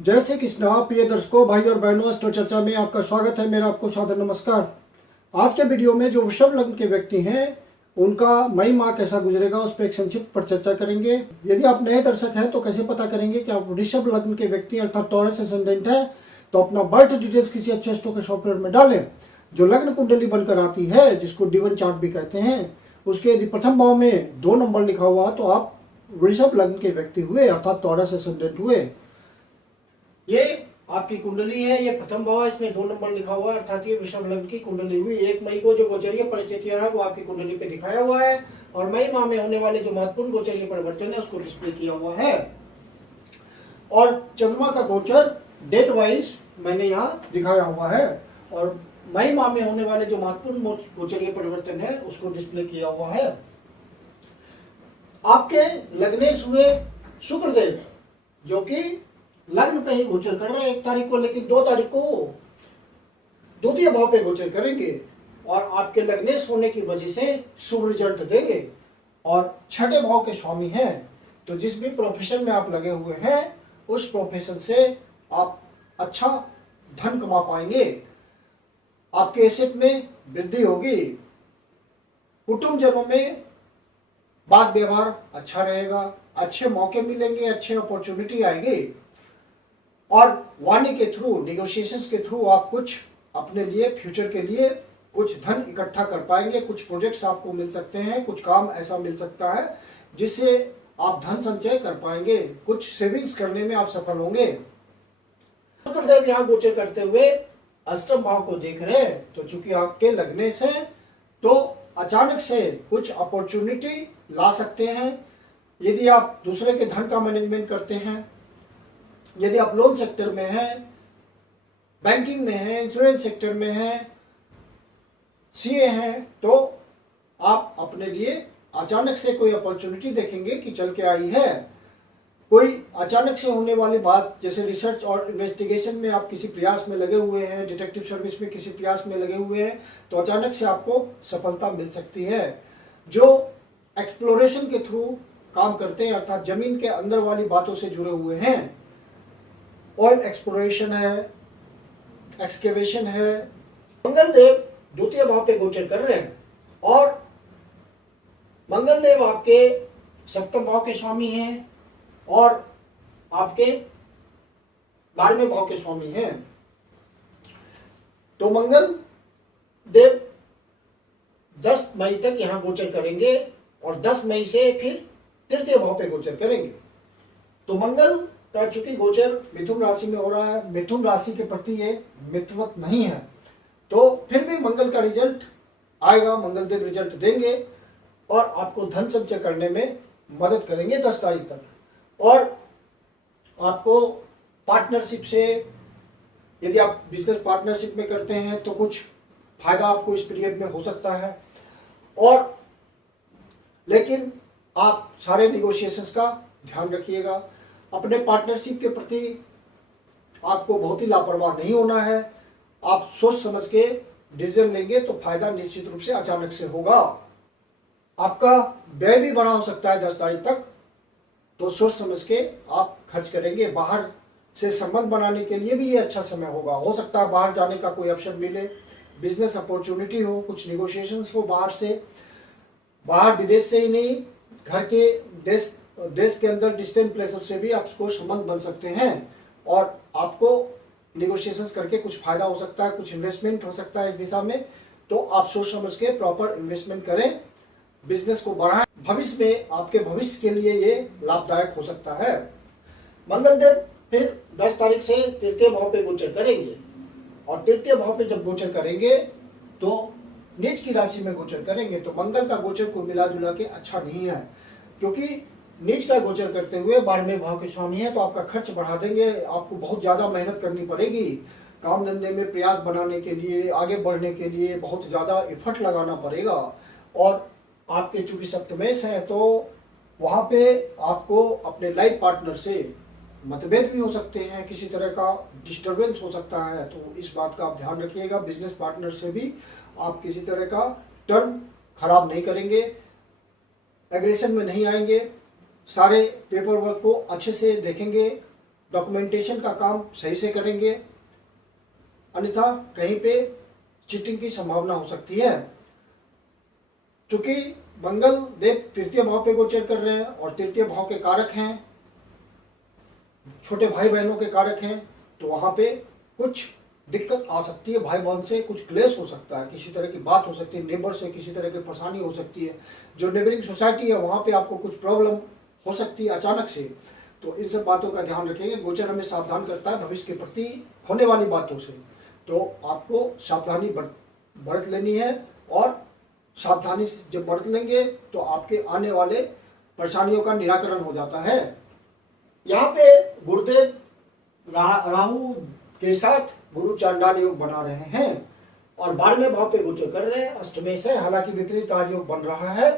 जय श्री कृष्णा। प्रिय दर्शकों, भाई और बहनों, एस्ट्रो चर्चा में आपका स्वागत है। मेरा आपको सादर नमस्कार। आज के वीडियो में जो वृषभ लग्न के व्यक्ति हैं उनका मई माह कैसा गुजरेगा उस पर एक संक्षिप्त पर चर्चा करेंगे। यदि आप नए दर्शक हैं तो कैसे पता करेंगे कि आप वृषभ लग्न के व्यक्ति अर्थात टॉरस एसेंडेंट है, तो अपना बर्थ डिटेल्स किसी अच्छे एस्ट्रो के सॉफ्टवेयर में डालें। जो लग्न कुंडली बनकर आती है, जिसको D1 चार्ट भी कहते हैं, उसके यदि प्रथम भाव में 2 नंबर लिखा हुआ तो आप वृषभ लग्न के व्यक्ति हुए अर्थात टॉरस एसेंडेंट हुए। ये आपकी कुंडली है, ये प्रथम भाव है, इसमें 2 नंबर लिखा हुआ है अर्थात ये वृषभ लग्न की कुंडली हुई। 1 मई को जो गोचरीय परिस्थितियां हैं वो आपकी कुंडली पे दिखाया हुआ है और मई माह में होने वाले जो महत्वपूर्ण गोचरीय परिवर्तन है उसको डिस्प्ले किया हुआ है। और चंद्रमा का गोचर डेट वाइज मैंने यहाँ दिखाया हुआ है और मई माह में होने वाले जो महत्वपूर्ण गोचरीय परिवर्तन है उसको डिस्प्ले किया हुआ है। आपके लग्नेश हुए शुक्रदेव जो कि लग्न पे ही गोचर कर रहे हैं 1 तारीख को, लेकिन 2 तारीख को द्वितीय भाव पे गोचर करेंगे और आपके लग्नेश होने की वजह से शुभ रिजल्ट देंगे और 6ठे भाव के स्वामी हैं। तो जिस भी प्रोफेशन में आप लगे हुए हैं उस प्रोफेशन से आप अच्छा धन कमा पाएंगे, आपके एसेट में वृद्धि होगी, कुटुंबजनों में बात व्यवहार अच्छा रहेगा, अच्छे मौके मिलेंगे, अच्छे अपॉर्चुनिटी आएगी और वाणी के थ्रू, नेगोशिएशंस के थ्रू आप कुछ अपने लिए, फ्यूचर के लिए कुछ धन इकट्ठा कर पाएंगे। कुछ प्रोजेक्ट्स आपको मिल सकते हैं, कुछ काम ऐसा मिल सकता है जिससे आप धन संचय कर पाएंगे, कुछ सेविंग्स करने में आप सफल होंगे। शुक्रदेव यहाँ गोचर करते हुए अष्टम भाव को देख रहे हैं, तो चूंकि आपके लग्नेश हैं तो अचानक से कुछ अपॉर्चुनिटी ला सकते हैं। यदि आप दूसरे के धन का मैनेजमेंट करते हैं, यदि आप लोन सेक्टर में हैं, बैंकिंग में हैं, इंश्योरेंस सेक्टर में हैं, सीए हैं, तो आप अपने लिए अचानक से कोई अपॉर्चुनिटी देखेंगे कि चल के आई है। कोई अचानक से होने वाली बात, जैसे रिसर्च और इन्वेस्टिगेशन में आप किसी प्रयास में लगे हुए हैं, डिटेक्टिव सर्विस में किसी प्रयास में लगे हुए हैं, तो अचानक से आपको सफलता मिल सकती है। जो एक्सप्लोरेशन के थ्रू काम करते हैं अर्थात जमीन के अंदर वाली बातों से जुड़े हुए हैं, ऑयल एक्सप्लोरेशन है, एक्सकेवेशन है, मंगल देव द्वितीय भाव पे गोचर कर रहे हैं और मंगल देव आपके सप्तम भाव के स्वामी हैं और आपके 12वें भाव के स्वामी हैं। तो मंगल देव 10 मई तक यहां गोचर करेंगे और 10 मई से फिर तृतीय भाव पे गोचर करेंगे। तो मंगल का चूंकि गोचर मिथुन राशि में हो रहा है, मिथुन राशि के प्रति ये मित्रवत नहीं है, तो फिर भी मंगल का रिजल्ट आएगा, मंगल देव रिजल्ट देंगे और आपको धन संचय करने में मदद करेंगे 10 तारीख तक। और आपको पार्टनरशिप से, यदि आप बिजनेस पार्टनरशिप में करते हैं तो कुछ फायदा आपको इस पीरियड में हो सकता है। और लेकिन आप सारे निगोशिएशंस का ध्यान रखिएगा। अपने पार्टनरशिप के प्रति आपको बहुत ही लापरवाह नहीं होना है। आप सोच समझ के डिसीजन लेंगे तो फायदा निश्चित रूप से अचानक से होगा। आपका व्यय भी बढ़ा हो सकता है 10 तारीख तक, तो सोच समझ के आप खर्च करेंगे। बाहर से संबंध बनाने के लिए भी ये अच्छा समय होगा। हो सकता है बाहर जाने का कोई अवसर मिले, बिजनेस अपॉर्चुनिटी हो, कुछ निगोशिएशंस हो बाहर से, बाहर विदेश से ही नहीं, घर के देश के अंदर डिस्टेंट प्लेसेस से भी आपको संबंध बन सकते हैं और आपको निगोशिएशंस करके कुछ फायदा हो सकता है, कुछ इन्वेस्टमेंट हो सकता है इस दिशा में। तो आप सोच समझ के प्रॉपर इन्वेस्टमेंट करें, बिजनेस को बढ़ाएं। भविष्य में आपके भविष्य के लिए ये लाभदायक हो सकता है। मंगल देव फिर 10 तारीख से तृतीय भाव पे गोचर करेंगे और तृतीय भाव पे जब गोचर करेंगे तो नीच की राशि में गोचर करेंगे। तो मंगल का गोचर को मिला जुला के अच्छा नहीं है, क्योंकि नीच का गोचर करते हुए 12वें भाव के स्वामी है, तो आपका खर्च बढ़ा देंगे। आपको बहुत ज्यादा मेहनत करनी पड़ेगी काम धंधे में, प्रयास बनाने के लिए, आगे बढ़ने के लिए बहुत ज्यादा एफर्ट लगाना पड़ेगा। और आपके चूंकि सप्तमेश हैं तो वहां पे आपको अपने लाइफ पार्टनर से मतभेद भी हो सकते हैं, किसी तरह का डिस्टरबेंस हो सकता है, तो इस बात का आप ध्यान रखिएगा। बिजनेस पार्टनर से भी आप किसी तरह का टर्म खराब नहीं करेंगे, एग्रेशन में नहीं आएंगे, सारे पेपर वर्क को अच्छे से देखेंगे डॉक्यूमेंटेशन का काम सही से करेंगे, अन्यथा कहीं पे चीटिंग की संभावना हो सकती है। चूंकि मंगल देव तृतीय भाव पे गोचर कर रहे हैं और तृतीय भाव के कारक हैं, छोटे भाई बहनों के कारक हैं, तो वहां पे कुछ दिक्कत आ सकती है। भाई बहन से कुछ क्लेश हो सकता है, किसी तरह की बात हो सकती है, नेबर से किसी तरह की परेशानी हो सकती है। जो नेबरिंग सोसाइटी है वहां पे आपको कुछ प्रॉब्लम हो सकती है अचानक से। तो इन सब बातों का ध्यान रखेंगे। गोचर हमें सावधान करता है भविष्य के प्रति होने वाली बातों से, तो आपको सावधानी बरत लेनी है। और सावधानी से जब बरत लेंगे तो आपके आने वाले परेशानियों का निराकरण हो जाता है। यहाँ पे गुरुदेव राहु के साथ गुरु चांडाल योग बना रहे हैं और 12वें भाव पे गोचर कर रहे हैं, अष्टमेश है, हालांकि विपरीत योग बन रहा है,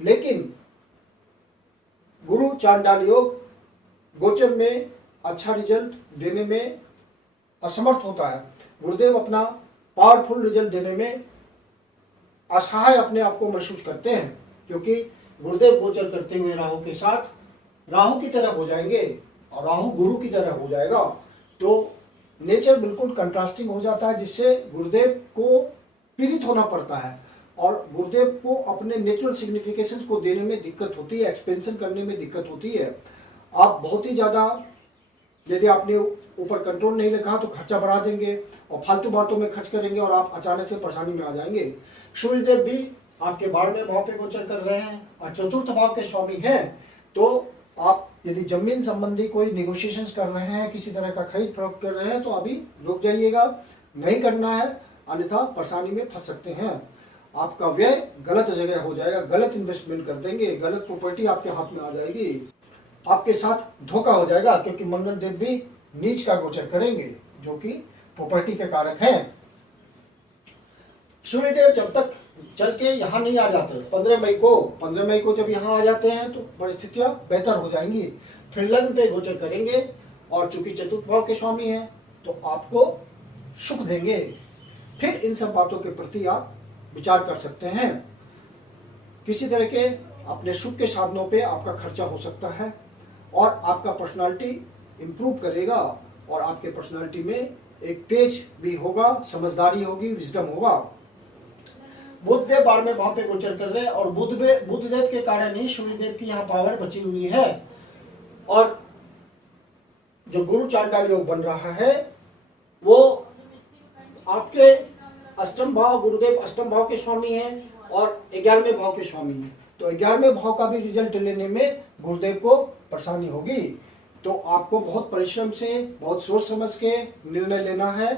लेकिन गुरु चांडाल योग गोचर में अच्छा रिजल्ट देने में असमर्थ होता है। गुरुदेव अपना पावरफुल रिजल्ट देने में असहाय अपने आप को महसूस करते हैं, क्योंकि गुरुदेव गोचर करते हुए राहु के साथ राहु की तरह हो जाएंगे और राहु गुरु की तरह हो जाएगा। तो नेचर बिल्कुल कंट्रास्टिंग हो जाता है, जिससे गुरुदेव को पीड़ित होना पड़ता है और गुरुदेव को अपने नेचुरल सिग्निफिकेशंस को देने में दिक्कत होती है, एक्सपेंशन करने में दिक्कत होती है। आप बहुत ही ज़्यादा यदि आपने ऊपर कंट्रोल नहीं रखा तो खर्चा बढ़ा देंगे और फालतू बातों में खर्च करेंगे और आप अचानक से परेशानी में आ जाएंगे। सूर्यदेव भी आपके 12वें भाव पे गोचर कर रहे हैं और चतुर्थ भाव के स्वामी हैं, तो आप यदि जमीन संबंधी कोई निगोशिएशंस कर रहे हैं, किसी तरह का खरीद फरोख्त कर रहे हैं, तो अभी रुक जाइएगा, नहीं करना है, अन्यथा परेशानी में फंस सकते हैं। आपका व्यय गलत जगह हो जाएगा, गलत इन्वेस्टमेंट कर देंगे, गलत प्रॉपर्टी आपके हाथ में आ जाएगी, आपके साथ धोखा हो जाएगा, क्योंकि मंगल देव भी नीच का गोचर करेंगे जो कि प्रॉपर्टी के कारक हैं। सूर्यदेव जब तक चल के यहाँ नहीं आ जाते, 15 मई को जब यहाँ आ जाते हैं तो परिस्थितियां बेहतर हो जाएंगी। फिर लग्न पे गोचर करेंगे और चूंकि चतुर्थ भाव के स्वामी हैं तो आपको सुख देंगे। फिर इन सब बातों के प्रति आप विचार कर सकते हैं। किसी तरह के अपने सुख के साधनों पे आपका खर्चा हो सकता है और आपका पर्सनालिटी इम्प्रूव करेगा और आपके पर्सनालिटी में एक तेज भी होगा, समझदारी होगी, विजडम होगा। बुधदेव 12वें भाव पे गोचर कर रहे हैं और बुधदेव के कारण ही सूर्यदेव की यहाँ पावर बची हुई है और जो गुरु चांडाल योग बन रहा है वो आपके अष्टम भाव, गुरुदेव अष्टम भाव के स्वामी हैं और 11वें भाव के स्वामी हैं, तो 11वें भाव का भी रिजल्ट लेने में गुरुदेव को परेशानी होगी। तो आपको बहुत परिश्रम से, बहुत सोच समझ के निर्णय लेना है,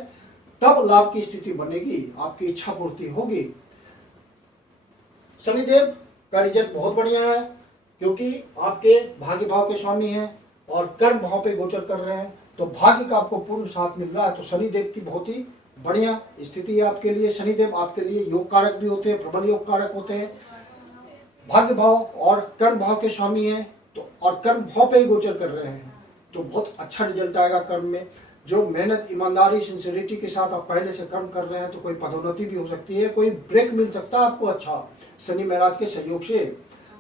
तब लाभ की स्थिति बनेगी, आपकी इच्छा पूर्ति होगी। शनिदेव का रिजल्ट बहुत बढ़िया है क्योंकि आपके भाग्य भाव के स्वामी हैं और कर्म भाव पे गोचर कर रहे हैं, तो भाग्य का आपको पूर्ण साथ मिल रहा है। तो शनिदेव की बहुत ही बढ़िया स्थिति है आपके लिए। शनिदेव आपके लिए योग कारक भी होते हैं, प्रबल योग कारक होते हैं, भाग्य भाव और कर्म भाव के स्वामी हैं, तो और कर्म भाव पे ही गोचर कर रहे हैं, तो बहुत अच्छा रिजल्ट आएगा कर्म में। जो मेहनत, ईमानदारी, सिंसियरिटी के साथ आप पहले से कर्म कर रहे हैं तो कोई पदोन्नति भी हो सकती है, कोई ब्रेक मिल सकता है आपको अच्छा शनि महाराज के सहयोग से।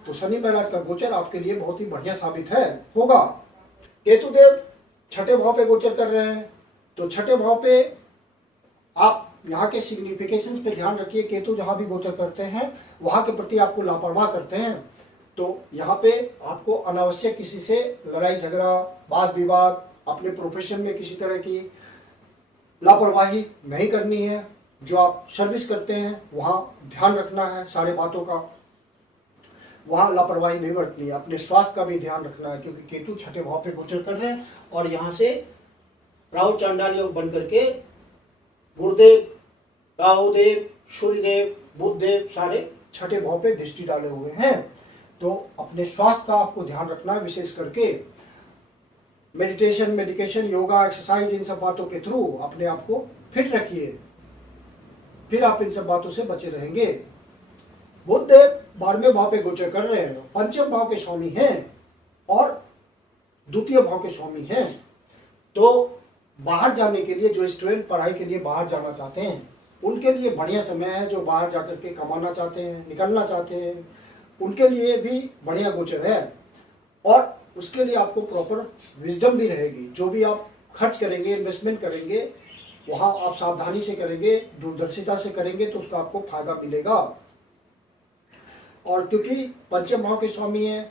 तो शनि महाराज का गोचर आपके लिए बहुत ही बढ़िया साबित होगा। केतुदेव छठे भाव पे गोचर कर रहे हैं, तो छठे भाव पे आप यहाँ के सिग्निफिकेशंस पे ध्यान रखिए। केतु जहाँ भी गोचर करते हैं वहाँ के प्रति आपको लापरवाह करते हैं, तो यहाँ पे आपको अनावश्यक किसी से लड़ाई झगड़ा, वाद विवाद, अपने प्रोफेशन में किसी तरह की लापरवाही नहीं करनी है। जो आप सर्विस करते हैं वहाँ ध्यान रखना है सारे बातों का, वहाँ लापरवाही नहीं बरतनी है। अपने स्वास्थ्य का भी ध्यान रखना है क्योंकि केतु छठे भाव पे गोचर कर रहे हैं और यहाँ से राहु चांडाल योग बन करके गुरुदेव, राहुदेव, सूर्यदेव, बुधदेव सारे छठे भाव पे दृष्टि डाले हुए हैं। तो अपने स्वास्थ्य का आपको ध्यान रखना है, विशेष करके मेडिटेशन, योगा, एक्सरसाइज, इन सब बातों के थ्रू अपने आप को फिट रखिए, फिर आप इन सब बातों से बचे रहेंगे। बुधदेव 12वें भाव पे गोचर कर रहे हैं, पंचम भाव के स्वामी हैं और द्वितीय भाव के स्वामी हैं। तो बाहर जाने के लिए जो स्टूडेंट पढ़ाई के लिए बाहर जाना चाहते हैं उनके लिए बढ़िया समय है। जो बाहर जाकर के कमाना चाहते हैं, निकलना चाहते हैं, उनके लिए भी बढ़िया गोचर है। और उसके लिए आपको प्रॉपर विजडम भी रहेगी। जो भी आप खर्च करेंगे, इन्वेस्टमेंट करेंगे, वहाँ आप सावधानी से करेंगे, दूरदर्शिता से करेंगे तो उसका आपको फायदा मिलेगा। और क्योंकि पंचम भाव के स्वामी हैं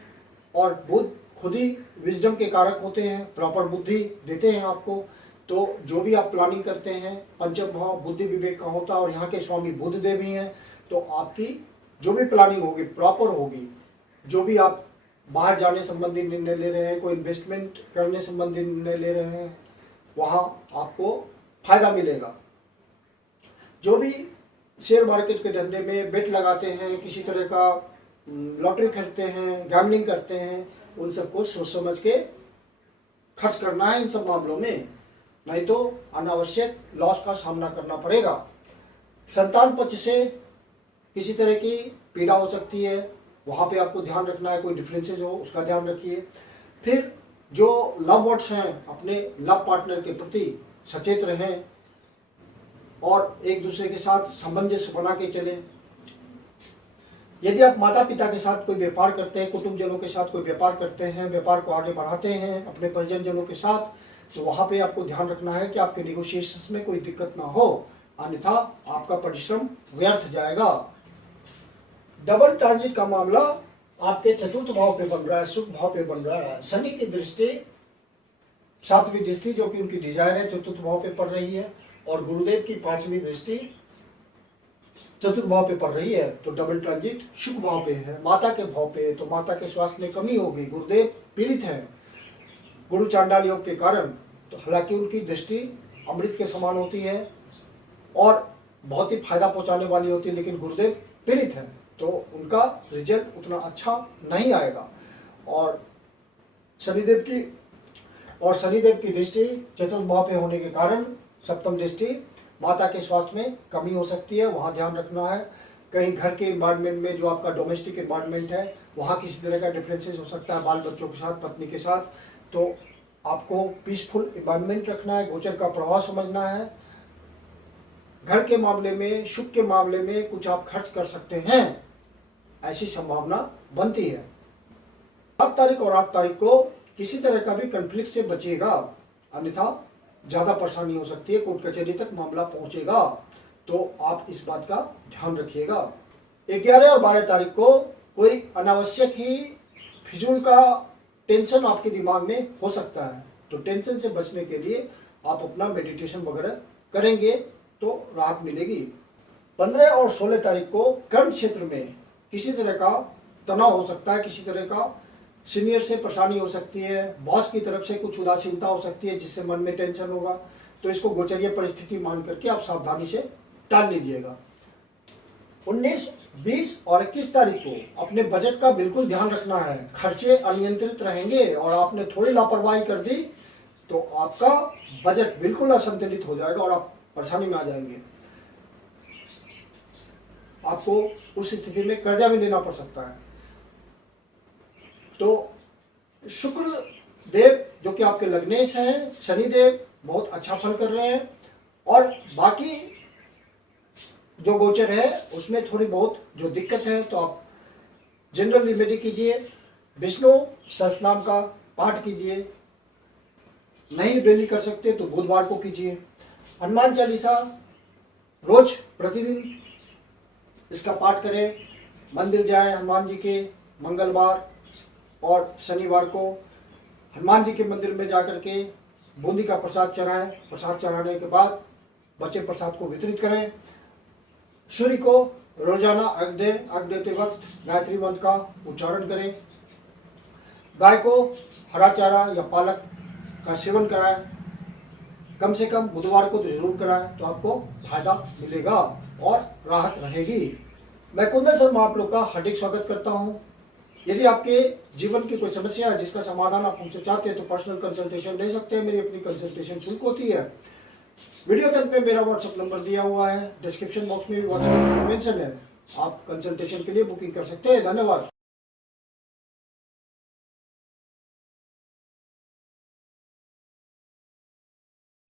और बुध खुद ही विजडम के कारक होते हैं, प्रॉपर बुद्धि देते हैं आपको, तो जो भी आप प्लानिंग करते हैं, पंचम भाव बुद्धि विवेक का होता है और यहाँ के स्वामी बुध देव ही हैं, तो आपकी जो भी प्लानिंग होगी प्रॉपर होगी। जो भी आप बाहर जाने संबंधी निर्णय ले रहे हैं, कोई इन्वेस्टमेंट करने संबंधी निर्णय ले रहे हैं, वहाँ आपको फायदा मिलेगा। जो भी शेयर मार्केट के धंधे में बेट लगाते हैं, किसी तरह का लॉटरी खरीदते हैं, गैम्बलिंग करते हैं, उन सबको सोच समझ के खर्च करना है इन सब मामलों में, नहीं तो अनावश्यक लॉस का सामना करना पड़ेगा। संतान पक्ष से किसी तरह की पीड़ा हो सकती है, वहाँ पे आपको ध्यान रखना है। कोई डिफरेंसेस हो उसका ध्यान रखिए। फिर जो लव बर्ड्स हैं, अपने लव पार्टनर के प्रति सचेत रहें और एक दूसरे के साथ सामंजस्य बना के चलें। यदि आप माता पिता के साथ कोई व्यापार करते हैं, कुटुंबजनों के साथ कोई व्यापार करते हैं, व्यापार को आगे बढ़ाते हैं अपने परिजनजनों के साथ, तो वहाँ पे आपको ध्यान रखना है कि आपके नेगोशिएशंस में कोई दिक्कत ना हो, अन्यथा आपका परिश्रम व्यर्थ जाएगा। डबल ट्रांजिट का मामला आपके चतुर्थ भाव पे बन रहा है, शुभ भाव पे बन रहा है। शनि की दृष्टि, सातवीं दृष्टि जो कि उनकी डिजायर है, चतुर्थ भाव पे पड़ रही है, और गुरुदेव की पांचवी दृष्टि चतुर्थ भाव पे पड़ रही है। तो डबल ट्रांजिट शुभ भाव पे है, माता के भाव पे है, तो माता के स्वास्थ्य में कमी होगी। गुरुदेव पीड़ित हैं गुरु चांडाल योग के कारण, तो हालांकि उनकी दृष्टि अमृत के समान होती है और बहुत ही फायदा पहुंचाने वाली होती है, लेकिन गुरुदेव पीड़ित हैं तो उनका रिजल्ट उतना अच्छा नहीं आएगा। और शनिदेव की दृष्टि चतुर्थ भाव पे होने के कारण सप्तम दृष्टि, माता के स्वास्थ्य में कमी हो सकती है, वहाँ ध्यान रखना है। कहीं घर के इन्वायरमेंट में, जो आपका डोमेस्टिक इन्वायरमेंट है, वहाँ किसी तरह का डिफरेंसेस हो सकता है बाल बच्चों के साथ, पत्नी के साथ, तो आपको पीसफुल इन्वायरमेंट रखना है, गोचर का प्रभाव समझना है। घर के मामले में, सुख के मामले में कुछ आप खर्च कर सकते हैं, ऐसी संभावना बनती है। 7 तारीख और 8 तारीख को किसी तरह का भी कन्फ्लिक्ट से बचिएगा, अन्यथा ज़्यादा परेशानी हो सकती है, कोर्ट कचहरी तक मामला पहुंचेगा, तो आप इस बात का ध्यान रखिएगा। 11 और 12 तारीख को कोई अनावश्यक ही फिजूल का टेंशन आपके दिमाग में हो सकता है, तो टेंशन से बचने के लिए आप अपना मेडिटेशन वगैरह करेंगे तो राहत मिलेगी। 15 और 16 तारीख को कर्म क्षेत्र में किसी तरह का तनाव हो सकता है, किसी तरह का सीनियर से परेशानी हो सकती है, बॉस की तरफ से कुछ उदासीनता हो सकती है जिससे मन में टेंशन होगा, तो इसको गोचरीय परिस्थिति मान करके आप सावधानी से टाल लीजिएगा। 19, 20 और 21 तारीख को अपने बजट का बिल्कुल ध्यान रखना है। खर्चे अनियंत्रित रहेंगे और आपने थोड़ी लापरवाही कर दी तो आपका बजट बिल्कुल असंतुलित हो जाएगा और आप परेशानी में आ जाएंगे। आपको उस स्थिति में कर्जा भी लेना पड़ सकता है। तो शुक्र देव जो कि आपके लग्नेश हैं, शनि देव बहुत अच्छा फल कर रहे हैं, और बाकी जो गोचर है उसमें थोड़ी बहुत जो दिक्कत है, तो आप जनरल रेमेडी कीजिए, विष्णु सहस्रनाम का पाठ कीजिए, नहीं डेली कर सकते तो बुधवार को कीजिए। हनुमान चालीसा रोज प्रतिदिन इसका पाठ करें, मंदिर जाएं हनुमान जी के, मंगलवार और शनिवार को हनुमान जी के मंदिर में जाकर के बूंदी का प्रसाद चढ़ाएं। प्रसाद चढ़ाने के बाद बचे प्रसाद को वितरित करें। सूर्य को रोजाना अर्घ दें, अर्घ देते वक्त गायत्री मंत्र का उच्चारण करें। गाय को हरा चारा या पालक का सेवन कराएं, कम से कम बुधवार को तो जरूर कराएं, तो आपको फायदा मिलेगा और राहत रहेगी। मैं कुंदन शर्मा आप लोग का हार्दिक स्वागत करता हूं। यदि आपके जीवन की कोई समस्या है जिसका समाधान आप हमसे चाहते हैं तो पर्सनल कंसल्टेशन ले सकते हैं। मेरी अपनी कंसल्टेशन शुल्क होती है। वीडियो के अंत में मेरा व्हाट्सएप नंबर दिया हुआ है, डिस्क्रिप्शन बॉक्स में भी व्हाट्सएप नंबर मेंशन है। आप कंसल्टेशन के लिए बुकिंग कर सकते हैं। धन्यवाद।